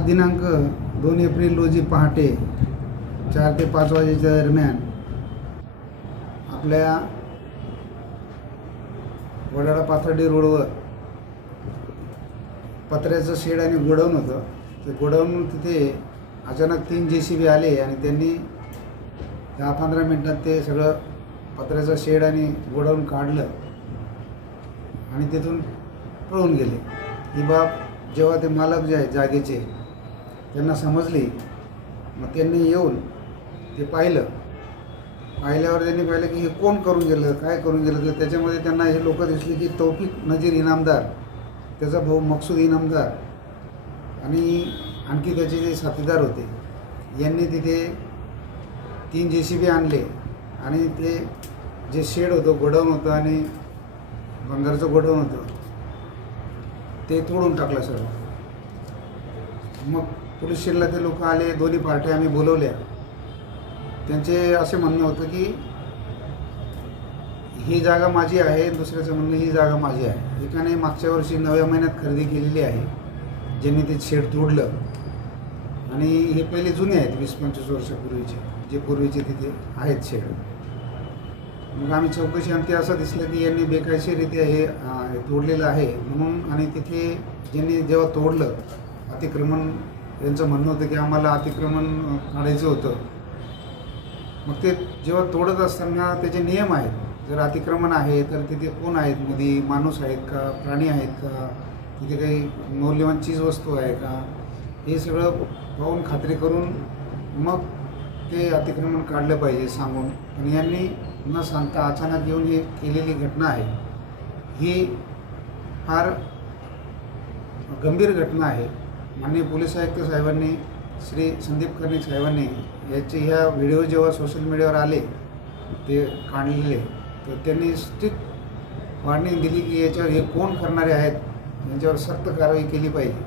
आज दिनांक 2 एप्रिल रोजी पहाटे 4 ते 5 वाजेच्या दरम्यान आपल्या वडाळा पाथर्डी रोडवर पत्र्याचं शेड आणि गोडाऊन होतं. ते गोडाऊन तिथे अचानक 3 JCB आले आणि त्यांनी 10-15 मिनिटात ते सगळं पत्र्याचं शेड आणि गोडाऊन काढलं आणि तिथून पळून गेले. ही बाब जेव्हा ते मालक जे आहेत जागेचे त्यांना समजली, मग त्यांनी येऊन ते पाहिल्यावर त्यांनी पाहिलं की हे कोण करून गेलं, काय करून गेलं. तर त्याच्यामध्ये त्यांना हे लोक दिसले की तौफिक नजीर इनामदार, त्याचा भाऊ मकसूद इनामदार आणि आणखी त्याचे जे साथीदार होते यांनी तिथे 3 JCB आणले आणि ते जे शेड होतं, गोडाऊन होतं आणि भंगारचं गोडाऊन होतं ते तोडून टाकलं सगळं. मग पोलीस स्टेशनला ते लोक आले, दोन्ही पार्ट्या आम्ही बोलवल्या. त्यांचे असे म्हणणं होतं की ही जागा माझी आहे, दुसऱ्याचं म्हणणं ही जागा माझी आहे. एकाने मागच्या वर्षी 9व्या महिन्यात खरेदी केलेली आहे ज्यांनी ते शेड तोडलं आणि हे पहिले जुने आहेत 20-25 वर्षापूर्वीचे, जे पूर्वीचे तिथे आहेत शेड. मग आम्ही चौकशी आणखी असं दिसलं की यांनी बेकायदेशीररित्या हे तोडलेलं आहे म्हणून. आणि तिथे ज्यांनी जेव्हा तोडलं अतिक्रमण, यांचं म्हणणं होतं की आम्हाला अतिक्रमण काढायचं होतं. मग ते जेव्हा तोडत असताना त्याचे नियम आहेत. जर अतिक्रमण आहे तर तिथे कोण आहेत, मध्ये माणूस आहेत का, प्राणी आहेत का, तिथे काही मौल्यवान चीजवस्तू आहे का, हे सगळं पाहून खात्री करून मग ते अतिक्रमण काढलं पाहिजे सांगून. पण यांनी न सांगता अचानक येऊन ही केलेली घटना आहे. ही फार गंभीर घटना आहे. माननीय पोलीस आयुक्त साहेबांनी, श्री संदीप कर्णिक साहेबांनी ह्या व्हिडिओ जेव्हा सोशल मीडियावर आले ते काढलेले, तर त्यांनी स्ट्रिक्ट वॉर्निंग दिली की याच्यावर हे कोण करणारे आहेत यांच्यावर सक्त कारवाई केली पाहिजे.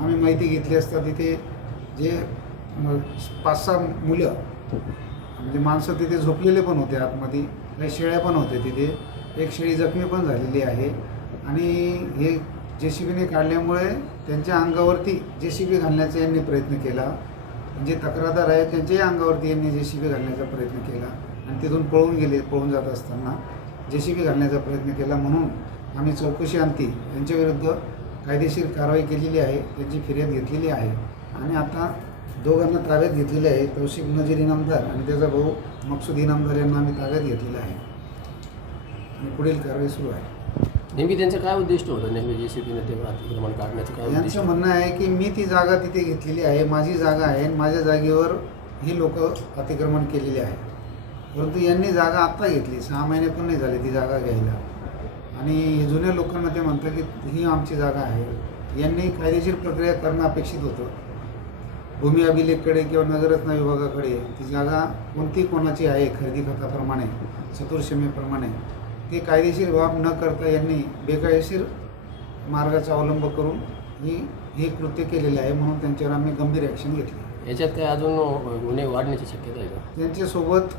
आम्ही माहिती घेतली असता तिथे जे 5-6 मुलं म्हणजे माणसं तिथे झोपलेले पण होते, आतमध्ये काही शेळ्या पण होते तिथे. एक शेळी जखमी पण झालेली आहे आणि हे JCBने काढल्यामुळे त्यांच्या अंगावरती JCB घालण्याचा यांनी प्रयत्न केला. जे तक्रारदार आहेत त्यांच्याही अंगावरती यांनी JCB घालण्याचा प्रयत्न केला आणि तिथून पळून गेले. पळून जात असताना JCB घालण्याचा प्रयत्न केला म्हणून आम्ही चौकशी आणती यांच्याविरुद्ध कायदेशीर कारवाई केलेली आहे, त्यांची फिर्याद घेतलेली आहे आणि आता दोघांना ताब्यात घेतलेले आहे. तौफिक नजीर इनामदार आणि त्याचा भाऊ मकसूद इनामदार यांना आम्ही ताब्यात घेतलेलं आहे आणि पुढील कारवाई सुरू आहे. नेमकी त्यांचं काय उद्दिष्ट होतं, नेमकी JCBने ते अतिक्रमण काढण्याचं काय उद्दिष्ट? यांचं म्हणणं आहे की मी ती जागा तिथे घेतलेली आहे, माझी जागा आहे आणि माझ्या जागेवर ही लोक अतिक्रमण केलेली आहे. परंतु यांनी जागा आत्ता घेतली, 6 महिने पण नाही झाले ती जागा घ्यायला आणि जुन्या लोकांना ते म्हणतात की ही आमची जागा आहे. यांनी कायदेशीर प्रक्रिया करणं अपेक्षित होतं. भूमी अभिलेखकडे किंवा नगररत्न विभागाकडे ती जागा कोणती कोणाची आहे खरेदी खताप्रमाणे, चतुर्सीमेप्रमाणे ते कायदेशीर बाब न करता यांनी बेकायदेशीर मार्गाचा अवलंब करून ही कृत्य केलेले आहे. म्हणून त्यांच्यावर आम्ही गंभीर ॲक्शन घेतली. याच्यात काय अजून गुन्हे वाढण्याची शक्यता आहे का? त्यांच्यासोबत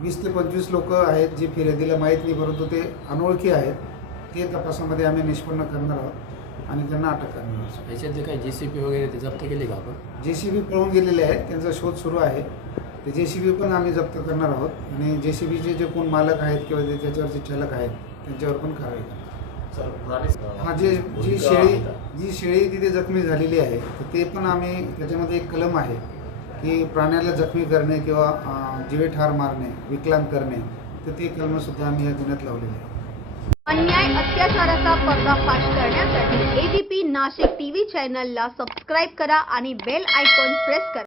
20 ते 25 लोक आहेत जे फिर्यादीला माहीत नाही, परंतु ते अनोळखी आहेत. ते तपासामध्ये आम्ही निष्पन्न करणार आहोत आणि त्यांना अटक करणार आहोत. याच्यातले काही JCB वगैरे ते जप्त केले का आपण? JCB पळून गेलेले आहेत, त्यांचा शोध सुरू आहे. ते JCB पण आम्ही जप्त करणार आहोत आणि JCBचे जे कोण मालक आहेत किंवा त्याच्यावरचे चालक आहेत त्यांच्यावर पण कारवाई करणार. हा जी शेळी तिथे जखमी झालेली आहे तर ते पण आम्ही, त्याच्यामध्ये एक कलम आहे की प्राण्याला जखमी करणे किंवा जीवे ठार मारणे, विकलांग करणे, तर ते कलमसुद्धा आम्ही या गुन्ह्यात लावलेले आहे. अन्याय अत्याचाराचा पर्दाफाश करण्यासाठी ABP नाशिक TV चॅनलला सबस्क्राईब करा आणि बेल आयकॉन प्रेस करा.